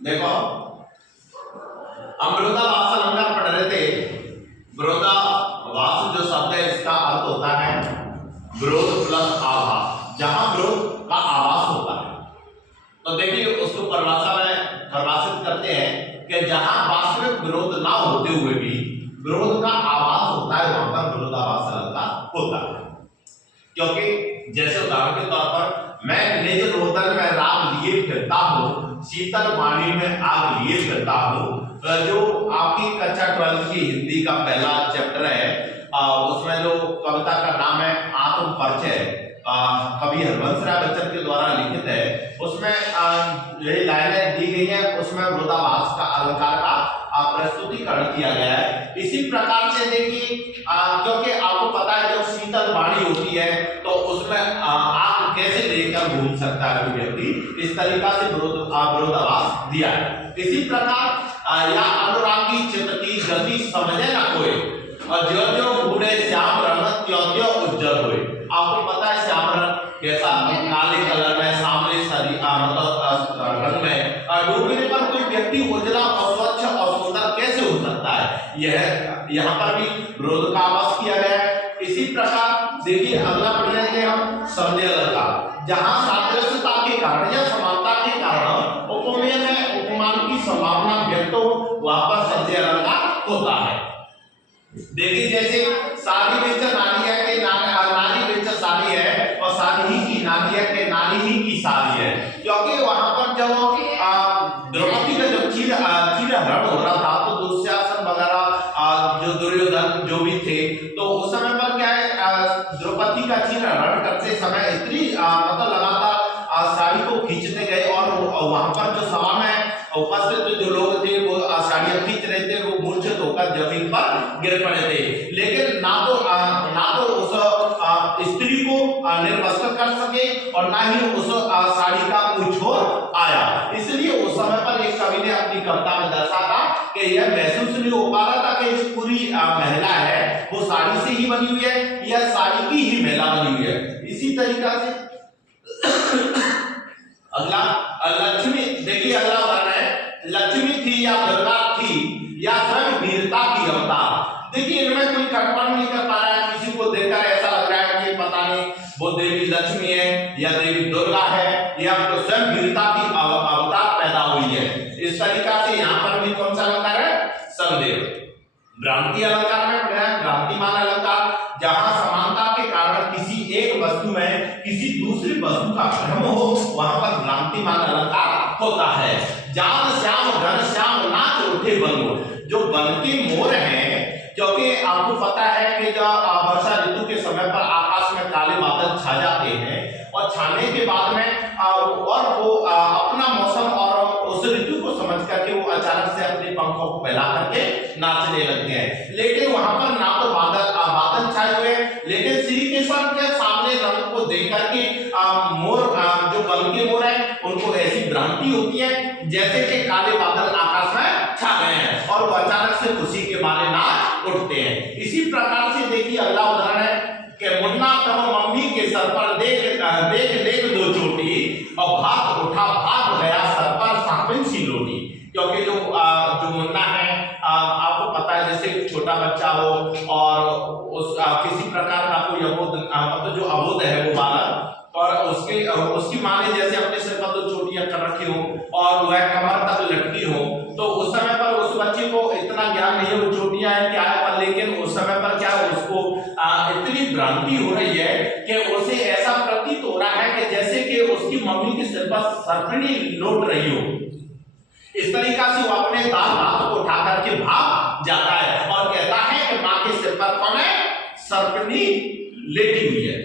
देखो हम विरोधाभास अलंकार पढ़ रहे थे। विरोधाभास जो शब्द है इसका अर्थ होता है विरोध प्लस आभास, जहां विरोध का आभास होता है। तो देखिए उसको परिभाषा में परिभाषित करते हैं कि जहां वास्तविक विरोध ना होते हुए भी विरोध का आभास होता है वहां पर विरोधाभास अलंकार होता है। क्योंकि जैसे उदाहरण के तौर पर मैं निज रोदन में राग लिए फिरता हूँ, शीतल वाणी में आग लिए फिरता हूँ, जो आपकी कक्षा 12 की हिंदी का पहला चैप्टर है उसमें जो कविता का नाम है आत्म परिचय, कवि हरवंश राय बच्चन के द्वारा लिखित है, उसमें यही लाइनें दी गई है, उसमें विरोधाभास का अलंकार का प्रस्तुतिकरण किया गया है। इसी प्रकार से देखिए क्योंकि आपको पता है जब शीतल वाणी होती है तो उसमें आग कैसे लेकर घूम सकता है कोई व्यक्ति, इस तरीका से विरोधाभास दिया है। इसी प्रकार या अनुरागी चित्त की गति समझे ना कोई, और ज्यो ज्यो घूमे श्याम रंग त्यों त्यों उज्जवल होए। आपको पता है श्याम रंग कैसा, काले कलर में सामने मतलब रंग में डूबने पर कोई व्यक्ति उजला और स्वच्छ और सुंदर कैसे हो सकता है, यह यहाँ पर भी विरोध का आभास किया गया है। इसी प्रकार देखिए अगला पढ़ रहे थे हम समझे अलंकार, जहां सादृश्यता के कारण या समानता के कारण उपमेय में उपमान की संभावना व्यक्त हो वहां पर समझे अलंकार होता है। देखिए जैसे साड़ी बेच नारी है कि नारी बेच साड़ी है, और साड़ी ही की नारी है कि नारी ही की साड़ी है, क्योंकि वहां पर जब द्रौपदी का जब चीर हरण हो रहा था तो दुशासन वगैरह जो दुर्योधन जो भी थे तो उस समय पर क्या है द्रौपदी का चीर हरण करते समय स्त्री मतलब लगातार साड़ी को खींचते गए, और वहां पर जो सभा में उपस्थित जो लोग थे वो साड़ियां खींच रहे थे, वो मूर्छित होकर जमीन पर गिर पड़े थे, लेकिन ना तो उस स्त्री को निर्वस्त्र कर सके और ना ही उस साड़ी का कोई छोर आया। इसलिए उस समय पर एक कवि ने अपनी कविता में दर्शाया कि यह महसूस नहीं हो पा रहा था कि जो पूरी महिला है वो साड़ी से ही बनी हुई है या साड़ी की ही महिला बनी हुई है। इसी तरीका से अगला लक्ष्मी, देखिए अगला उदाहरण है लक्ष्मी थी या दुर्गा थी या स्वयं वीरता की अवतार। देखिए इनमें कोई कल्पना नहीं कर पा रहा है, किसी को देखकर ऐसा लग रहा है कि पता नहीं वो देवी लक्ष्मी है या देवी दुर्गा है या तो स्वयं वीरता की अवतार पैदा हुई है। इस तरीका से यहाँ पर भी कौन सा अलंकार है, संदेह। भ्रांति अलंकार में भ्रांतिमान अलंकार, जहां समानता के कारण किसी एक वस्तु में किसी दूसरी वस्तु का भ्रम हो वहां पर भ्रांतिमान अलंकार होता है। जान श्याम घन श्याम नाच उठे बनो, जो बन के मोर हैं, क्योंकि आपको पता है कि जब वर्षा ऋतु के समय पर आकाश में काले बादल छा जाते हैं और छाने के बाद में और वो अपना मौसम और उस ऋतु को समझ करके वो अचानक से अपने पंखों को फैला करके नाचने लगते हैं, लेकिन वहां पर ना तो बादल छाए हुए, लेकिन श्री कृष्ण के सामने रंग को देख करके मोर जो बन के मोर है उनको ऐसी भ्रांति होती है जैसे कि काले बादल आकाश में छा गए हैं और वो अचानक से खुशी के मारे नाच उठते हैं। इसी प्रकार से देखिए अगला उदाहरण है कि मुन्ना तब मम्मी के सर पर देख देख दो चोटी और भाग गया सर पर सांपिन सी लोटी। क्योंकि जो मुन्ना है आपको पता है जैसे छोटा बच्चा हो और उस किसी प्रकार का कोई मतलब जो अबोध है वो बालक, और उसकी माँ ने जैसे अपने सिर पर 2 चोटियां कर रखी हो और वह कमर तक लटकी हो, तो उस समय पर उस बच्चे को इतना ज्ञान नहीं है वो चोटियां है क्या है, पर लेकिन उस समय पर क्या उसको इतनी भ्रांति हो रही है कि उसे ऐसा प्रतीत हो रहा है कि जैसे कि उसकी मम्मी के सिर पर सर्पिणी लौट रही हो। इस तरीका से वो अपने दाल भात को उठा करके भाग जाता है और कहता है कि माँ के सिर पर कौन है, सर्पिणी लेटी हुई है।